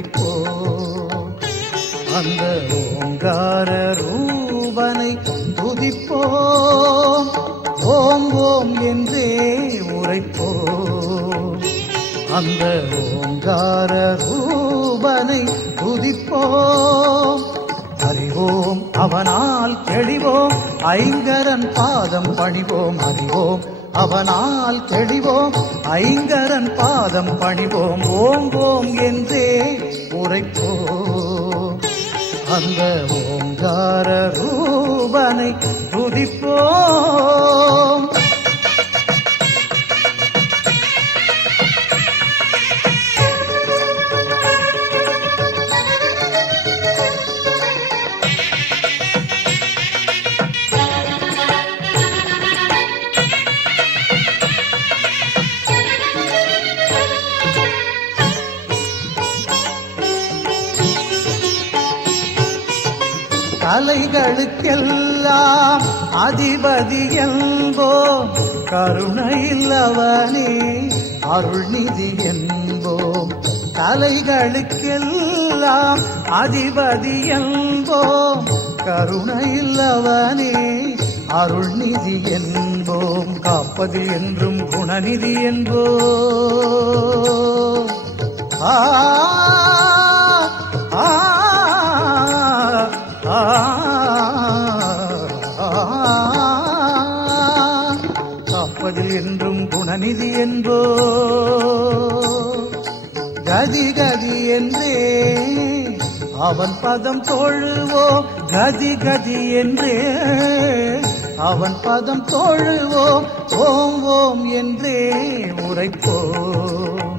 உரைப்போம். அந்த ஓங்கார ரூபனை துதிப்போம். ஓம் ஓம் என்றே உரைப்போம். அந்த ஓங்கார ரூபனை துதிப்போம். அறிவோம் அவனால் தெளிவோம், ஐங்கரன் பாதம் பணிவோம். அறிவோம் அவனால் தெளிவோம், ஐங்கரன் பாதம் பணிவோம். ஓம் ஓம் என்றே உரைப்போம். அந்த ஓங்கார ரூபனை துதிப்போம். கலைகளுக்கெல்லாம் அதிபதி என்போம், கருணையில் அவனே அருள்நிதி என்போம். கலைகளுக்கெல்லாம் அதிபதி என்போம், கருணையில் அவனே அருள்நிதி என்போம். காப்பது என்றும் குணநிதி என்போம். ஆ காப்பதில் என்றும் குணநிதி என்போ. கதி கதி என்றே அவன் பதம் தொழுவோம். கதி கதி என்றே அவன் பதம் தொழுவோம். ஓம் ஓம் என்றே உரைப்போம்.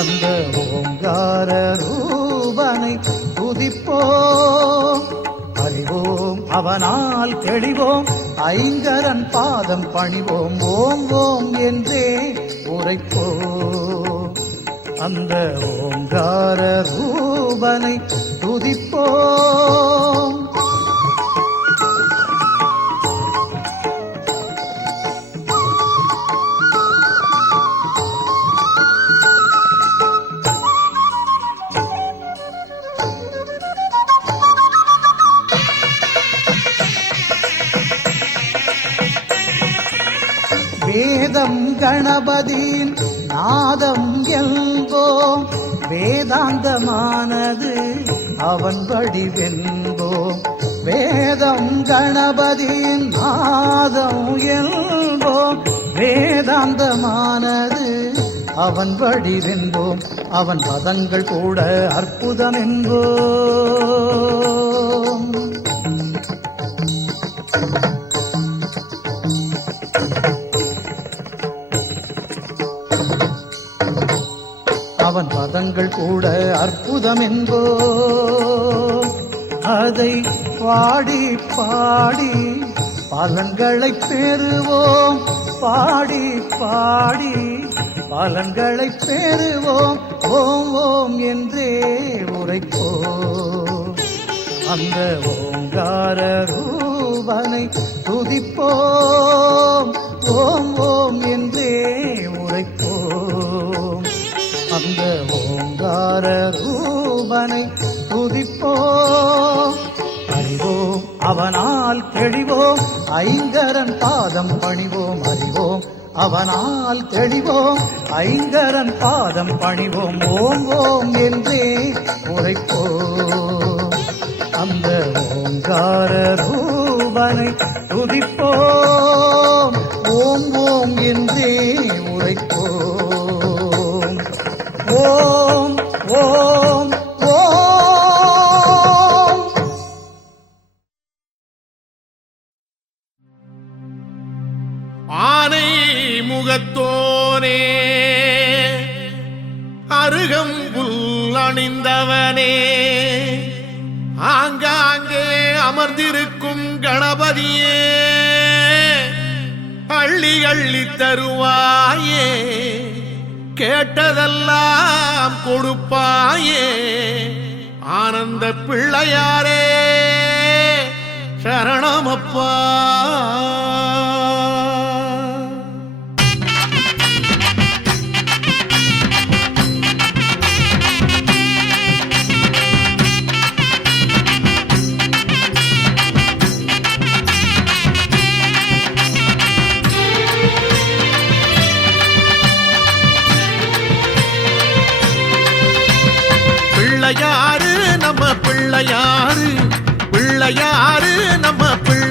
அந்த ஓங்கார ரூபனை துதிப்போம். அறிவோம் அவனால் தெளிவோம், ஐங்கரன் பாதம் பணிவோம். ஓம் ஓம் என்றே உரைப்போம். அந்த ஓங்கார ரூபனை துதிப்போம். வேதம் கணபதியின் நாதம் என்போம். வேதாந்தமானது அவன் வடிவென்போம். வேதம் கணபதியின் நாதம் என்போம். வேதாந்தமானது அவன் வடிவென்போம். அவன் பதங்கள் கூட அற்புதம் என்போம். அவன் பதங்கள் கூட அற்புதம் என்போம். அதை பாடி பாடி பலன்களை பெறுவோம். பாடி பாடி பலன்களை பெறுவோம். ஓம் ஓம் என்றே உரைப்போம். அந்த ஓங்கார ரூபனை துதிப்போம். ஓம் ஓம் என்றே உரைப்போம். அந்த ஓங்கார ரூபனை துதிப்போம். அறிவோம் அவனால் தெளிவோம், ஐங்கரன் பாதம் பணிவோம். அறிவோம் அவனால் தெளிவோம், ஐங்கரன் பாதம் பணிவோம். ஓம் ஓம் என்றே உரைப்போம். அந்த ஓங்கார ரூபனை துதிப்போம். ஓம் ஓம் என்றே உரைப்போம். ஓம் ஓம் ஓம். ஆனை முகத்தோனே, அருகம்புல் அணிந்தவனே, ஆங்காங்கே அமர்ந்திருக்கும் கணபதியே, அள்ளி அள்ளி தருவாயே, கேட்டதெல்லாம் கொடுப்பாயே, ஆனந்த பிள்ளையாரே சரணமப்பா.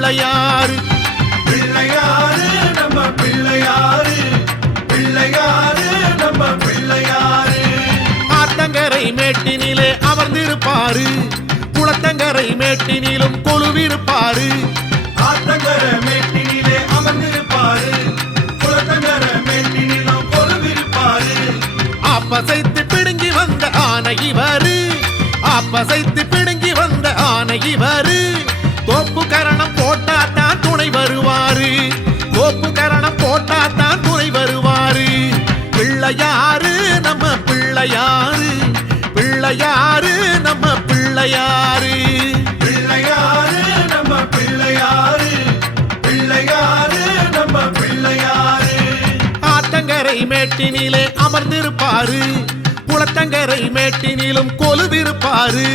பிள்ளையாரு. பிள்ளையாரு நம்ம பிள்ளையாரு, பிள்ளையாரு நம்ம பிள்ளையாரு. ஆத்தங்கரை மேட்டினிலே அமர்ந்திருப்பாரு, குளத்தங்கரை மேட்டினிலும் கொலுவிருப்பாரு. ஆத்தங்கரை மேட்டினிலே அமர்ந்திருப்பாரு, குளத்தங்கரை மேட்டினிலும் கொலுவிருப்பாரு. ஆப்பசைத்து பிடுங்கி வந்த ஆனை இவரு, ஆப்பசைத்து பிடுங்கி வந்த ஆனை இவரு. தோப்பு கரணம் போட்டாத்தான் துணை வருவாரு, தோப்பு கரணம் போட்டாத்தான் துணை வருவாரு. பிள்ளையாரு நம்ம பிள்ளையாரு, பிள்ளையாரு நம்ம பிள்ளையாரு. பிள்ளையாரு நம்ம பிள்ளையாரு, பிள்ளையாரு நம்ம பிள்ளையாரு. ஆத்தங்கரை மேட்டினிலே அமர்ந்திருப்பாரு, குளத்தங்கரை மேட்டினிலும் கொலுவிருப்பாரு.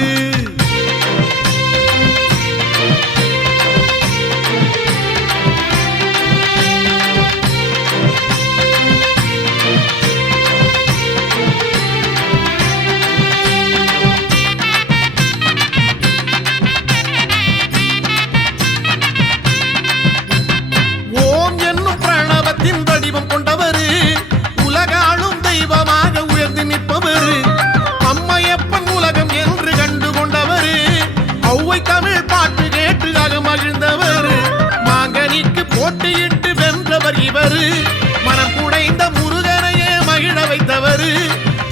ஓம் என்னும் பிரணவத்தின் வடிவம் கொண்டவரு, உலகாளும் தெய்வமாக உயர்ந்து நிற்பவரு. அம்மையப்பன் உலகம் என்று கண்டு கொண்டவரு, ஔவை தமிழ் பாட்டு கேட்டு அகமகிழ்ந்தவரு. மாங்கனிக்கு போட்டியிட்டு வென்றவர் இவரு, மனம் குடைந்த முருகனையே மகிழ வைத்தவரு.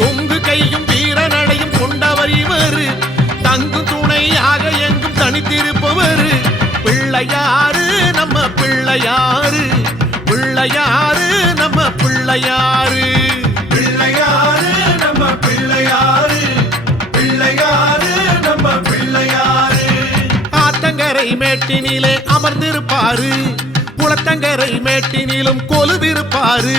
தொங்கு கையும் வீரநடையும் கொண்டவர் இவரு, தங்கு துணையாக எங்கும் தனித்திருப்பவரு. பிள்ளையாரு நம்ம பிள்ளையாரு, பிள்ளையாரு நம்ம பிள்ளையாரு. பிள்ளையாரு நம்ம பிள்ளையாரு, பிள்ளையாரு நம்ம பிள்ளையாரு. ஆத்தங்கரை மேட்டினிலே அமர்ந்திருப்பாரு, குளத்தங்கரை மேட்டினிலும் கொலுவிருப்பாரு.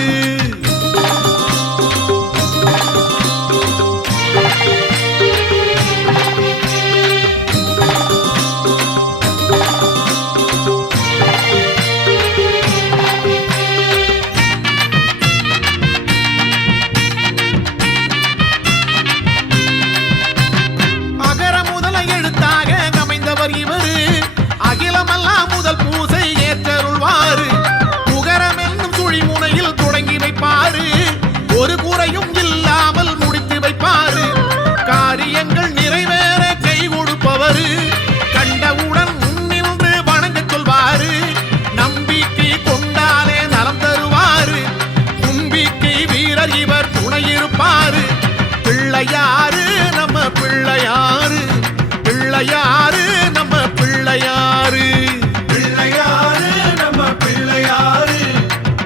அகர முதல எழுத்தாக அமைந்தவர் இவரு, அகிலமெல்லாம் முதல் பூசை ஏற்றருள்வாரு. புகரம் என்னும் சுழிமுனையில் தொடங்கி வைப்பாரு, ஒரு குறையும் இல்லாமல் முடித்து வைப்பாரு. காரியங்கள் நிறைவேற கை கொடுப்பவரு, கண்டவுடன் முன்னின்று வணங்கச் சொல்வாரு. நம்பிக்கை கொண்டாலே நலம் தருவாரு, தும்பிக்கை வீரர் இவர் துணையிருப்பாரு. பிள்ளையாரு நம்ம பிள்ளையாரு, பிள்ளையாரு நம்ம பிள்ளையாரு. பிள்ளையாரு நம்ம பிள்ளையாரு,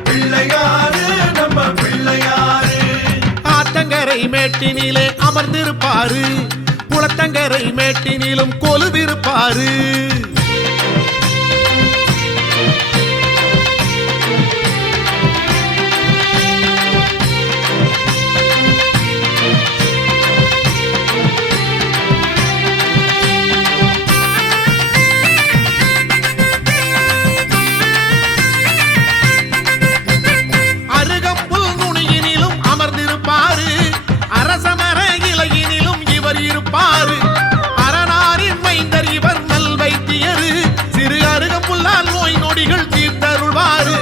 பிள்ளையாரு நம்ம பிள்ளையாரு. ஆத்தங்கரை மேட்டினிலே அமர்ந்திருப்பாரு, குளத்தங்கரை மேட்டினிலும் கொலுவிருப்பாரு. அருகம்புல் நுனியினிலும் அமர்ந்திருப்பாரு, அரசமர இலையினிலும் இவர் இருப்பாரு. அரணாரின் மைந்தர் இவர் நல் வைத்தியரு, சிறு அருகம்புல்லால் நோய் நொடிகள் தீர்த்தருள்வாரு.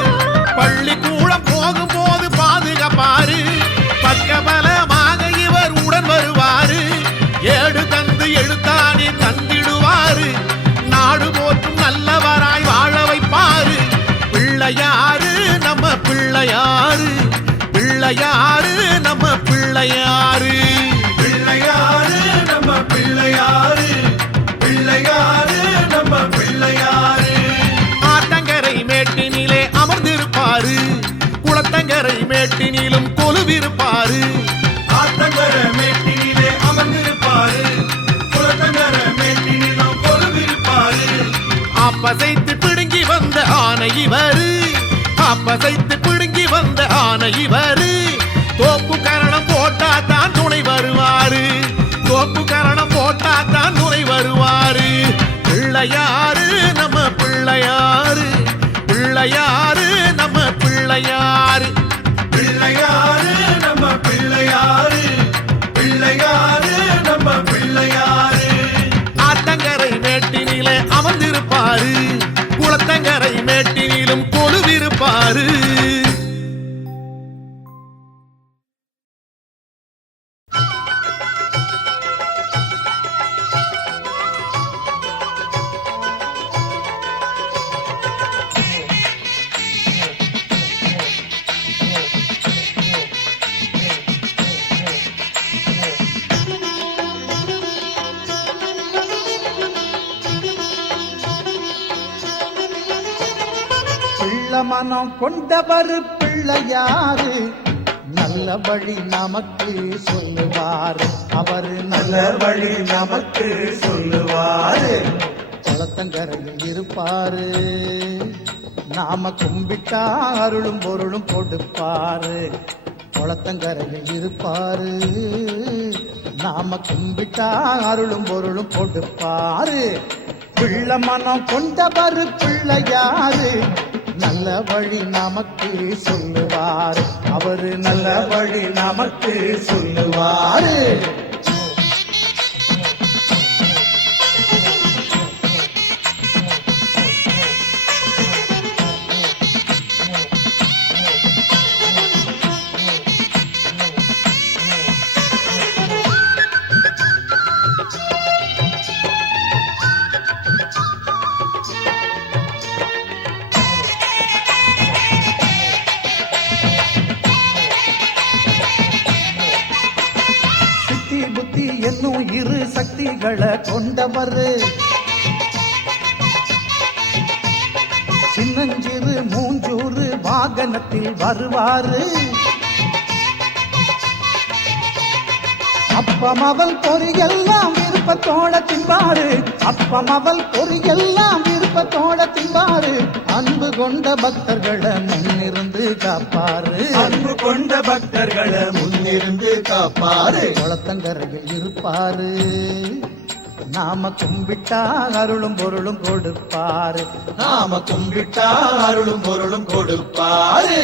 பள்ளிக்கூடம் போகும்போது பாதுகாப்பாரு, பக்கபலமாக இவர் உடன் வருவாரு. ஏடு தந்து எழுத்தாணி தந்திடுவாரு, நாடு போற்றும் நல்லவராய் வாழ வைப்பாரு. பிள்ளையாரு நம்ம பிள்ளையாரு, பிள்ளையாரு நம்ம பிள்ளையாரு. பிள்ளையாரு நம்ம பிள்ளையாரு, பிள்ளையாரு நம்ம பிள்ளையாரு. ஆத்தங்கரை மேட்டினிலே அமர்ந்திருப்பாரு, குளத்தங்கரை மேட்டினிலும் கொலுவிருப்பாரு. ஆத்தங்கரை மேட்டினிலே அமர்ந்திருப்பாரு, குளத்தங்கரை மேட்டினிலும் கொலுவிருப்பாரு. ஆப்பசைத்து பிடுங்கி வந்த ஆனை இவரு, ஆப்பசைத்து பிடுங்கி வந்த ஆனை இவரு. தோப்பு கரணம் போட்டாத்தான் துணை வருவாரு, தோப்பு கரணம் போட்டாத்தான் துணை வருவாரு. பிள்ளையாரு நம்ம பிள்ளையாரு, பிள்ளையாரு நம்ம பிள்ளையாரு. பிள்ளையாரு நம்ம பிள்ளையாரு, பிள்ளையாரு நம்ம பிள்ளையாரு. ஆத்தங்கரை மேட்டினிலே அமர்ந்திருப்பாரு, குளத்தங்கரை மேட்டினிலும் கொலுவிருப்பாரு. மனம் கொண்டவர் பிள்ளையாரு, நல்ல வழி நமக்கு சொல்லுவார். அவர் நல்ல வழி நமக்கு சொல்லுவாரு. குளத்தங்கரையில் இருப்பாரு, நாம கும்பிட்டா அருளும் பொருளும் கொடுப்பாரு. குளத்தங்கரையில் இருப்பாரு, நாம கும்பிட்டா அருளும் பொருளும் கொடுப்பாரு. பிள்ளை மனம் கொண்டவர் பிள்ளையாரு, நல்ல வழி நமக்கு சொல்லுவார். அவரு நல்ல வழி நமக்கு சொல்லுவாரு. என்னும் இரு சக்திகளை கொண்டவர், சின்னஞ்சிறு மூஞ்சூறு வாகனத்தில் வருவாரு. அப்பம் அவள் பொறியெல்லாம் விருப்பத்தோட தின்பாரு. அப்பம் அவள் பொறியெல்லாம் விருப்பத்தோட தின்பாரு. அன்பு கொண்ட பக்தர்களை முன்னிருந்து காப்பாரு. அன்பு கொண்ட பக்தர்களை முன்னிருந்து காப்பாரு. குளத்தங்கரையில் இருப்பாரு, நாம கும்பிட்டா அருளும் பொருளும் கொடுப்பாரு. நாம கும்பிட்டா அருளும் பொருளும் கொடுப்பாரு.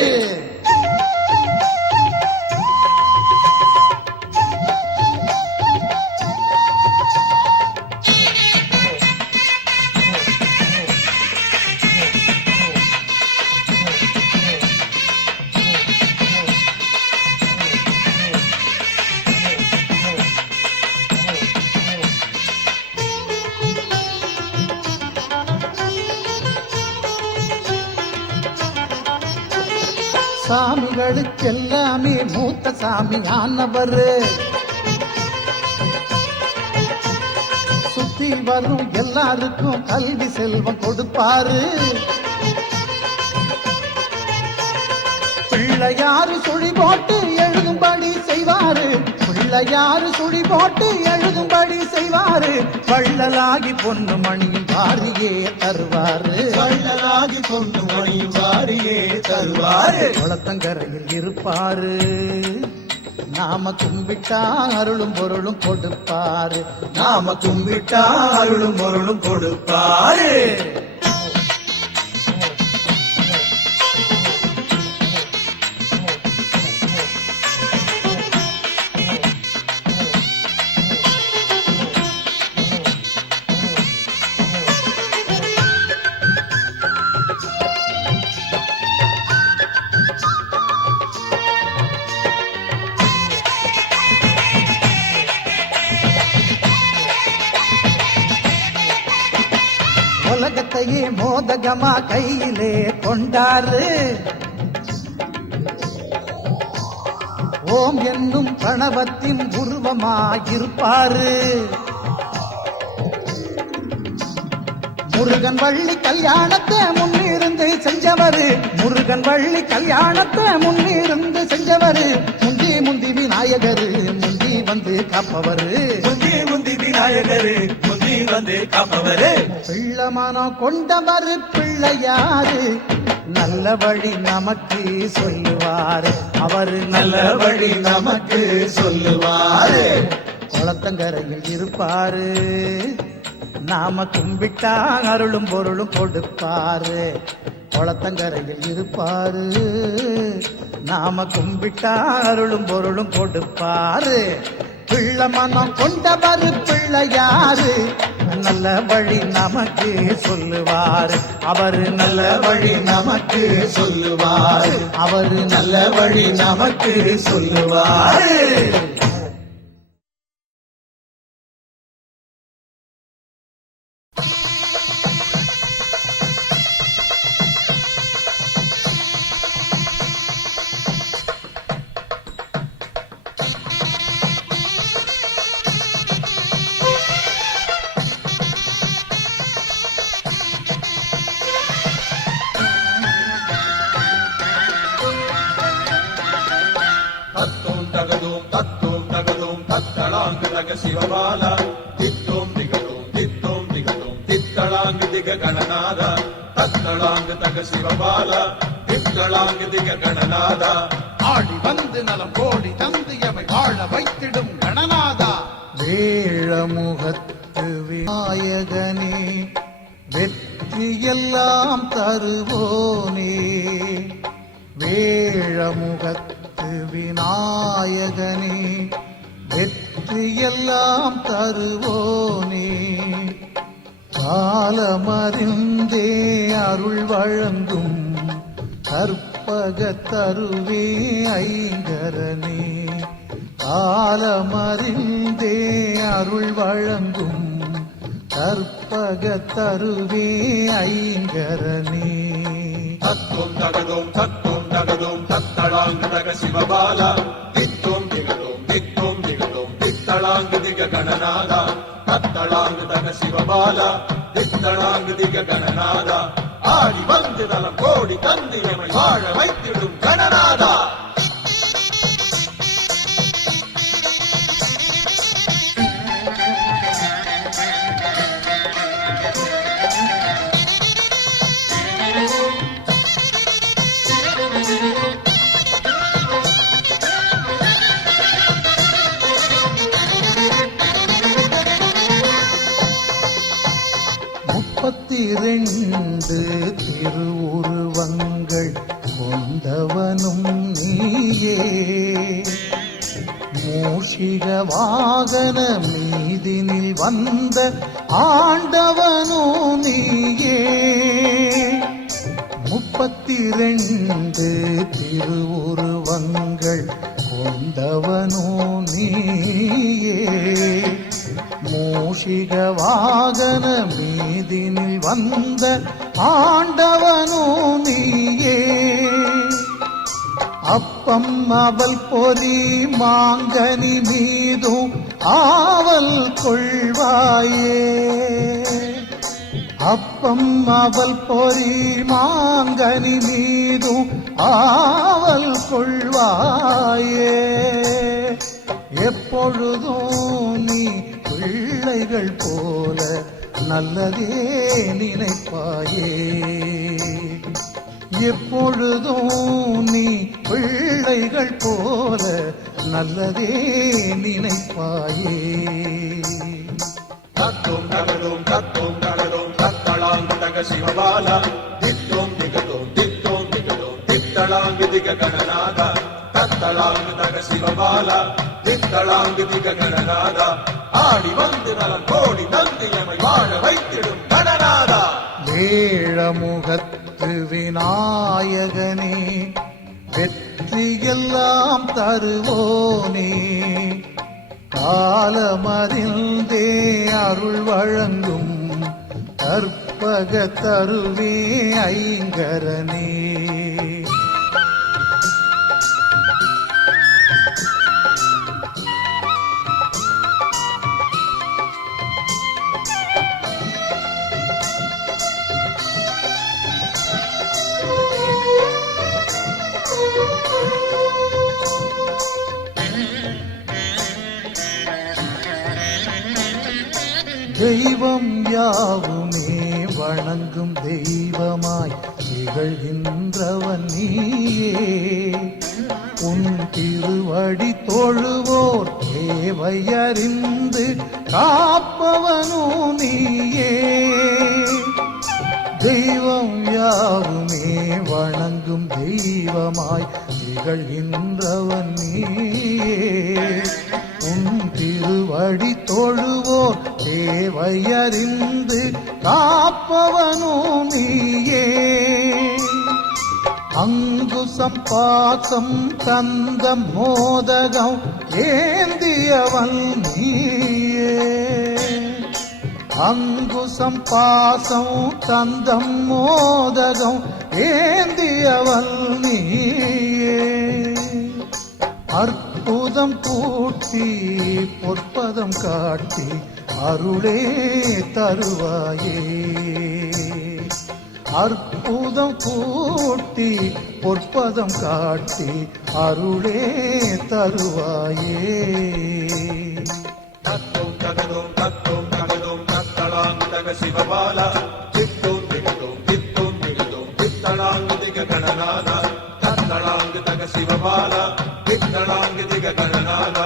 சாமிகளுக்கெல்லாமே மூத்த சாமி ஆனவர், சுத்தி வரும் எல்லாருக்கும் கல்வி செல்வம் கொடுப்பாரு. பிள்ளையாரு சுழி போட்டு எழுதும்படி செய்வாரு. பிள்ளையாரு சுழி போட்டு எழுதும்படி செய்வாரு. வள்ளலாகி பொண்ணு மணியும் வாரியே தருவாரு. வள்ளலாகி பொண்ணு மணியும் வாரியே தருவாரு. குளத்தங்கரையில் இருப்பாரு, நாம கும்பிட்டா அருளும் பொருளும் கொடுப்பாரு. நாம கும்பிட்டா அருளும் பொருளும் கொடுப்பாரு. உலகத்தையே மோதகமா கையிலே கொண்டாரு. ஓம் என்னும் கணவத்தின் உருவமாயிருப்பாரு. முருகன் வள்ளி கல்யாணத்தை முன்னிருந்து செஞ்சவரு. முருகன் வள்ளி கல்யாணத்தை முன்னிருந்து செஞ்சவரு. முந்தி முந்தி விநாயகரு முந்தி வந்து காப்பவரு. முந்தி முந்தி விநாயகரு முந்தி வந்து காப்பவரு. பிள்ளமானம் கொண்டவர் பிள்ளையாரு, நல்ல வழி நமக்கு சொல்லுவாரு. அவரு நல்ல வழி நமக்கு சொல்லுவாரு. குளத்தங்கரையில் இருப்பாரு, நாம கும்பிட்டா அருளும் பொருளும் கொடுப்பாரு. குளத்தங்கரையில் இருப்பாரு, நாம கும்பிட்டா அருளும் பொருளும் கொடுப்பாரு. பிள்ளை மனம் கொண்டவர் பிள்ளையாரு, நல்ல வழி நமக்கு சொல்லுவார். அவர் நல்ல வழி நமக்கு சொல்லுவார். அவர் நல்ல வழி நமக்கு சொல்லுவார். தத்தோம் தகதோம் தத்தளாங்கு தக சிவபால தித்தோம் திகதோம் தித்தளாங்கு திக கணநாத தத்தளாங்கு தக சிவபால தித்தளாங்கு திக கணநாத ஆடி வந்து நலம் கோடி தந்து எமை வாழ வைத்திடும் கணநாதா. வேழமுகத்து விநாயகனே வெற்றியெல்லாம் தருவோனே. வேழமுகத்து விநாயகனே வெற்றியெல்லாம் தருவோனே. காலமறிந்தே அருள் வழங்கும் கற்பகத் தருவே ஐங்கரனே. காலமறிந்தே அருள் வழங்கும் கற்பகத் தருவே ஐங்கரனே. தத்தோம் தகதோம் தத்தளாங்கு தக சிவபால தித்தோம் திகதோம் தித்தளாங்கு திக கணநாத தத்தளாங்கு தக சிவபால தித்தளாங்கு திக கணநாத ஆடி வந்து நலம் கோடி தந்து எமை வாழ வைத்திடும் கணநாதா. இரண்டு திருவுருவங்கள் கொண்டவனும் நீயே. மூஷிக வாகன மீதினில் வந்த ஆண்டவனும் நீயே. 32 திருவுருவங்கள் கொண்டவனும் நீயே. மூஷிக வாகன மீதினில் வந்த ஆண்டவனும் நீயே. அப்பம் அவள் பொறி மாங்கனி மீதும் ஆவல் கொள்வாயே. அப்பம் அவள் பொறி மாங்கனி மீதும் ஆவல் கொள்வாயே. எப்பொழுதும் நீ பிள்ளைகள் போல நல்லதே நினைப்பாயே. எப்பொழுதும் நீ பிள்ளைகள் போல நல்லதே நினைப்பாயே. தத்தோம் தகதோம் தத்தளாங்கு தக சிவபால தித்தோம் திகதோம் தித்தளாங்கு திக கணநாத தத்தளாங்கு தக சிவபால தித்தளாங்கு திக கணநாத ஆடி வந்து நலம் கோடி தந்து எமை வாழ வைத்திடும் கணநாதா. வேழமுகத்து விநாயகனே வெற்றியெல்லாம் தருவோனே. காலமறிந்தே அருள் வழங்கும் கற்பக தருவே ஐங்கரனே. தெய்வம் யாவுமே வணங்கும் தெய்வமாய் திகழ்கின்றவன் நீயே. உன் திருவடி தொழுவோர் தேவையறிந்து காப்பவனோ நீயே. தெய்வம் யாவுமே வணங்கும் தெய்வமாய் திகழ்கின்றவன் நீயே. உன் திருவடி தொழுவோர் தேவையறிந்து காப்பவனோ நீயே. அங்குசம் பாசம் கந்தம் மோதகம் ஏந்தியவன் நீயே. அங்குசம் பாசம் கந்தம் மோதகம் ஏந்தியவன் நீயே. அற்புதம் கூட்டி பொற்பதம் காட்டி அருளே தருவாயே. அற்புதம் கூட்டி பொற்பதம் காட்டி அருளே தருவாயே. தத்தோம் தகதோம் தத்தோம் தகதோம் தத்தளாங் தக சிவபால தித்தோம் திகதோம் தித்தோம் திகதோம் தித்தளாங் திக கணநாத தத்தளாங் தக சிவபால தித்தளாங் திக கணநாத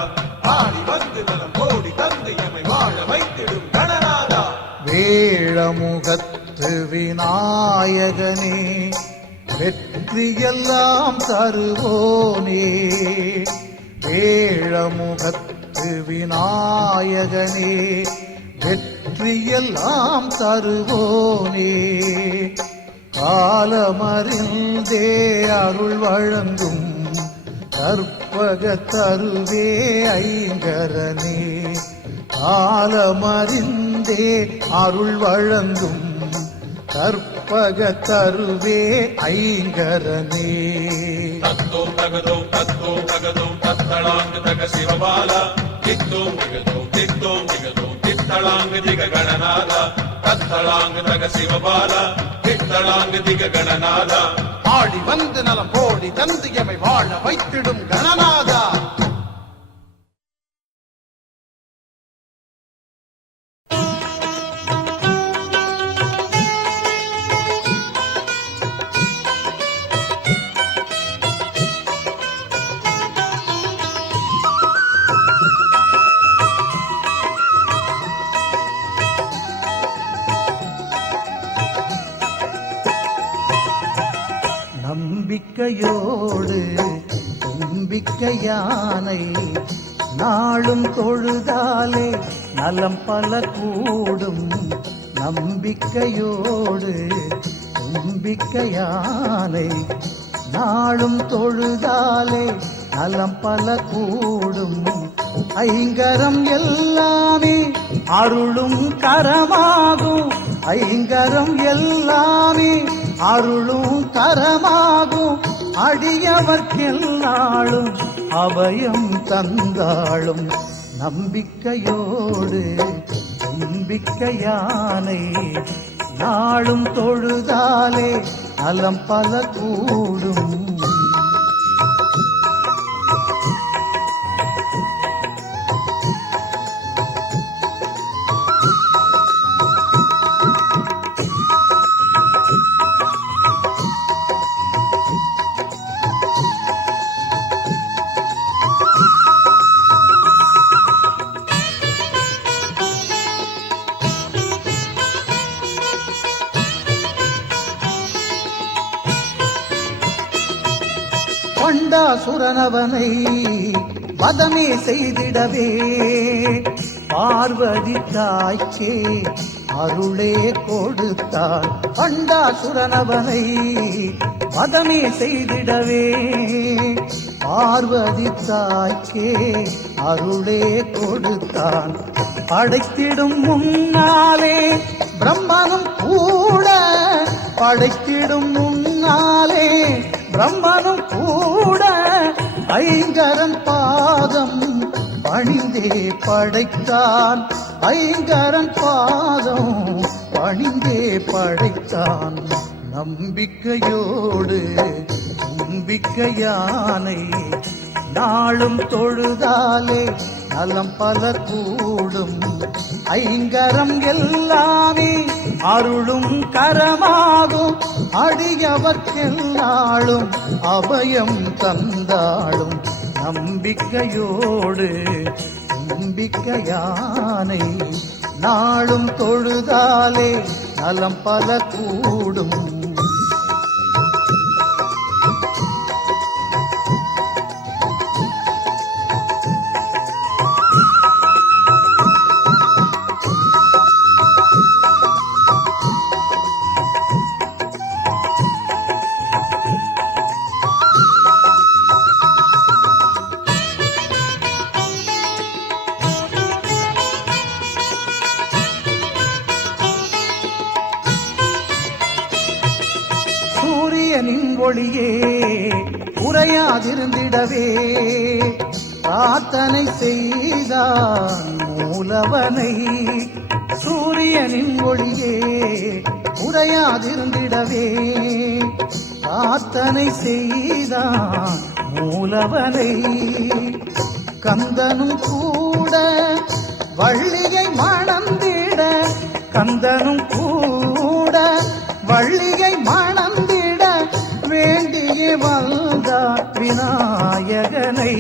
ஆடி வந்து நலம் கோடி தந்தை எமை வாழ வைத்திடும் கணநாதா. வேழமுகத்து விநாயகனே வெற்றியெல்லாம் தருவோனே. வேழமுகத்து விநாயகனே வெற்றியெல்லாம் தருவோனே. காலமறிந்தே அருள் வழங்கும் கற்பக தருவே ஐங்கரனே. காலமறிந்தே அருள் வழங்கும் கற்பக தருவே ஐங்கரனே. தத்தோம் தகதோம் தத்தோம் தகதோம் தத்தளாங் தக சிவபால தித்தோம் திகதோம் தித்தோம் திகதோம் தித்தளாங் திக கணநாத தத்தளாங் தக சிவபால தித்தளாங் திக கணநாத ஆடி வந்து நலம் கோடி தந்து எமை வாழ வைத்திடும் கணநாதா. நம்பிக்கையோடு தும்பிக்கையானை நாளும் தொழுதாலே நலம் பல கூடும். நம்பிக்கையோடு தும்பிக்கையானை நாளும் தொழுதாலே நலம் பல கூடும். ஐங்கரம் எல்லாமே அருளும் கரமாகும். ஐங்கரம் எல்லாமே அருளும் கரமாகும். அடியவர்க்கெல்லாளும் அபயம் தந்தாளும். நம்பிக்கையோடு தும்பிக்கையானை நாளும் தொழுதாலே நலம் பல கூடும். பண்டாசுரனவனை வதமே செய்திடவே பார்வதி தாய்க்கே அருளே கொடுத்தான். பண்டாசுரனவனை வதமே செய்திடவே பார்வதி தாய்க்கே அருளே கொடுத்தான். படைத்திடும் முன்னாலே பிரம்மனும் கூட படைத்திடும் முன்னாலே பிரம்மனும் கூட ஐங்கரன் பாதம் பணிந்தே படைத்தான். ஐங்கரன் பாதம் பணிந்தே படைத்தான். நம்பிக்கையோடு நம்பிக்கையானை நாளும் தொழுதாலே நலம் பல கூடும். ஐங்கரம் எல்லாமே அருளும் கரமாகும். அடியவர்க்கெல்லாளும் அபயம் தந்தாளும். நம்பிக்கையோடு நம்பிக்கையானை நாளும் தொழுதாலே நலம் பல கூடும். சூரியனின் ஒளியே உறையாதிருந்திடவே பிரார்த்தனை செய்தான் மூலவனை. சூரியனின் ஒளியே உறையாதிருந்திடவே பிரார்த்தனை செய்தான் மூலவனை. கந்தனும் கூட வள்ளியை மணந்திட, கந்தனும் கூட வள்ளியை மணந்திட வேண்டிய வந்தான் விநாயகனை,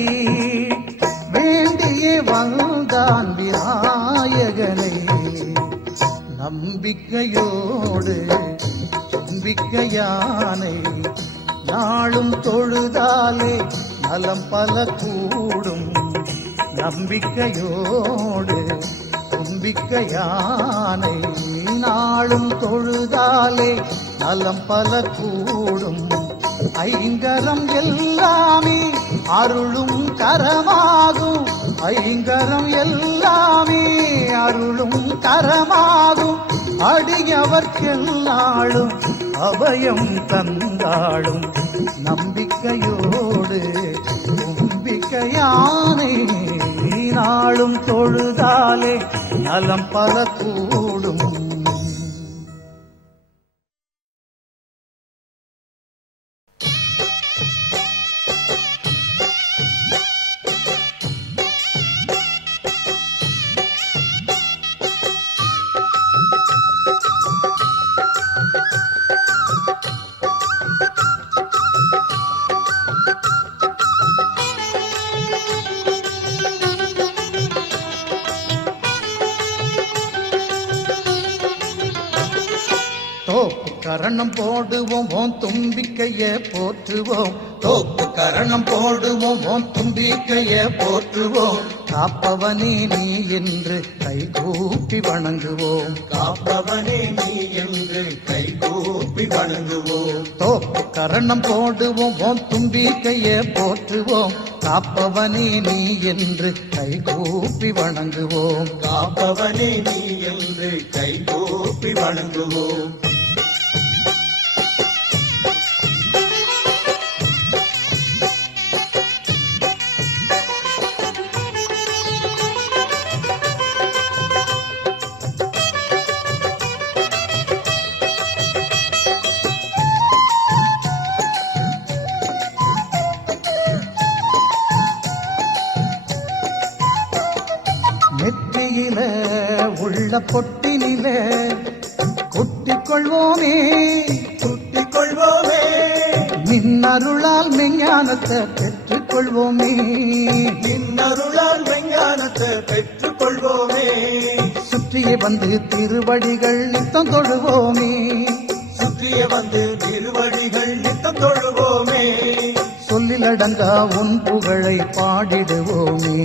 வேண்டிய வந்தான் விநாயகனை. நம்பிக்கையோடு தும்பிக்கையானை நாளும் தொழுதாலே நலம் பல கூடும். நம்பிக்கையோடு தும்பிக்கையானை நாளும் தொழுதாலே நலம் பல கூடும். ஐங்கரம் எல்லாமே அருளும் கரமாகும், ஐங்கரம் எல்லாமே அருளும் கரமாகும். அடியவர்க்கெல்லாளும் அபயம் தந்தாளும். நம்பிக்கையோடு தும்பிக்கையானை நாளும் தொழுதாலே நலம் பல கூடும். தோப்பு கரணம் போடுவோம் ஓம் தும்பிக்கையே போற்றுவோம். தோப்பு கரணம் போடுவோம் ஓம் தும்பிக்கையே போற்றுவோம். காப்பவனே நீ என்று கைகூப்பி வணங்குவோம். காப்பவனே நீ என்று கைகூப்பி வணங்குவோம். தோப்பு கரணம் போடுவோம் ஓம் தும்பிக்கையே போற்றுவோம். காப்பவனே நீ என்று கைகூப்பி வணங்குவோம். காப்பவனே நீ என்று கைகூப்பி வணங்குவோம். நெற்றியில உள்ள பொட்டினில குட்டிக் கொள்வோமே, குட்டிக் கொள்வோமே. நின்னருளால் மெஞ்ஞானத்தை பெற்றுக் கொள்வோமே, நின்னருளால் மெஞ்ஞானத்தை பெற்றுக் கொள்வோமே. சுற்றியே வந்து திருவடிகள் நித்தம் தொழுவோமே, சுற்றிய வந்து திருவடிகள் நித்தம் தொழுவோமே. சொல்லிலடங்கா உன் புகழை பாடிடுவோமே,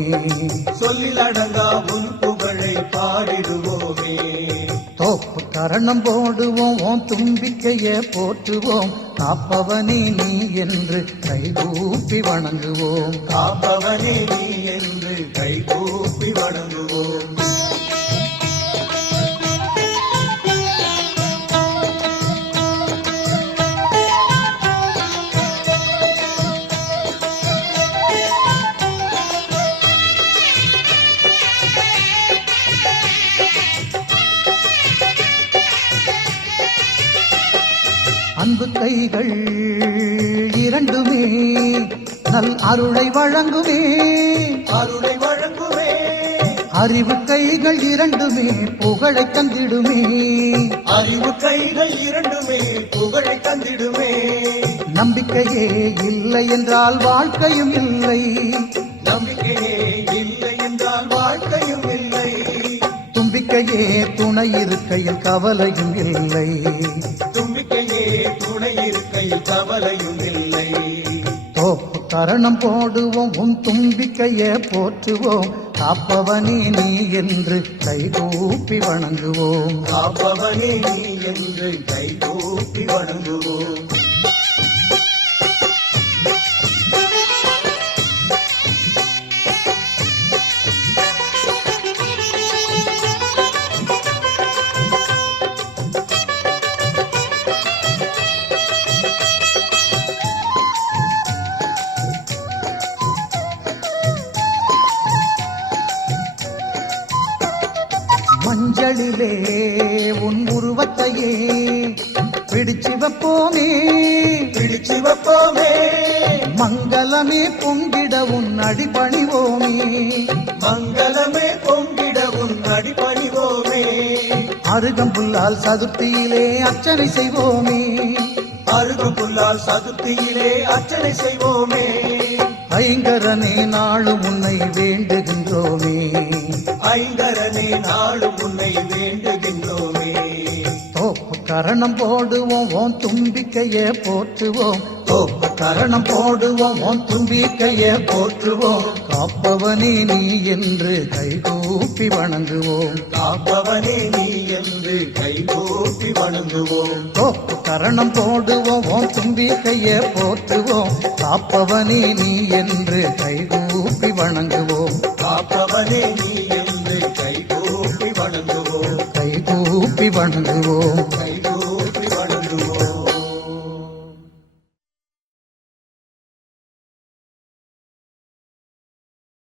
சொல்லிலடங்கா உன் புகழை பாடிடுவோமே. தோப்பு கரணம் போடுவோம் ஓம் தும்பிக்கையே போற்றுவோம். காப்பவனே நீ என்று கைகூப்பி வணங்குவோம். காப்பவனே நீ என்று கைகூப்பி வணங்குவோம். அன்பு கைகள் இரண்டுமே நல் அருளை வழங்குமே, அருளை வழங்குமே. அறிவு கைகள் இரண்டுமே புகழை தந்திடுமே, அறிவு கைகள் இரண்டுமே புகழை தந்திடுமே. நம்பிக்கையே இல்லை என்றால் வாழ்க்கையும் இல்லை, நம்பிக்கையே இல்லை என்றால் வாழ்க்கையும் இல்லை. தும்பிக்கையே துணை இருக்கையில் கவலையும் இல்லை. தும்பிக்கையே துணை இருக்கையில் கவலையும் இல்லை. தோப்பு கரணம் போடுவோம் உன் தும்பிக்கையே போற்றுவோம். காப்பவனே நீ என்று கைகூப்பி வணங்குவோம். காப்பவனே நீ என்று கைகூப்பி வணங்குவோம். மஞ்சளிலே உன் உருவத்தையே பிடிச்சு வைப்போமே. பிடிச்சு வைப்போமே. மங்களமே பொங்கிட உன் அடிபணிவோமே. மங்களமே பொங்கிட உன் அடிபணிவோமே. அருகம்புல்லால் சதுர்த்தியிலே அர்ச்சனை செய்வோமே. அருகம்புல்லால் சதுர்த்தியிலே அர்ச்சனை செய்வோமே. ஐங்கரனே நாளும் உன்னை வேண்டுகின்றோமே. ஐங்கரனே நாளும் உன்னை வேண்டுகின்றோமே. தோப்பு கரணம் போடுவோம் உன் தும்பிக்கையே போற்றுவோம். தோப்பு கரணம் போடுவோம் உன் தும்பிக்கையே போற்றுவோம். காப்பவனே நீ என்று கைகூப்பி வணங்குவோம். காப்பவனே நீ என்று கைகூப்பி வணங்குவோம். தோப்பு கரணம் போடுவோம் உன் தும்பிக்கையே போற்றுவோம். காப்பவனே நீ என்று கைகூப்பி வணங்குவோம். காப்பவனே நீ என்று கைகூப்பி வணங்குவோம். கைகூப்பி வணங்குவோம். கைகூப்பி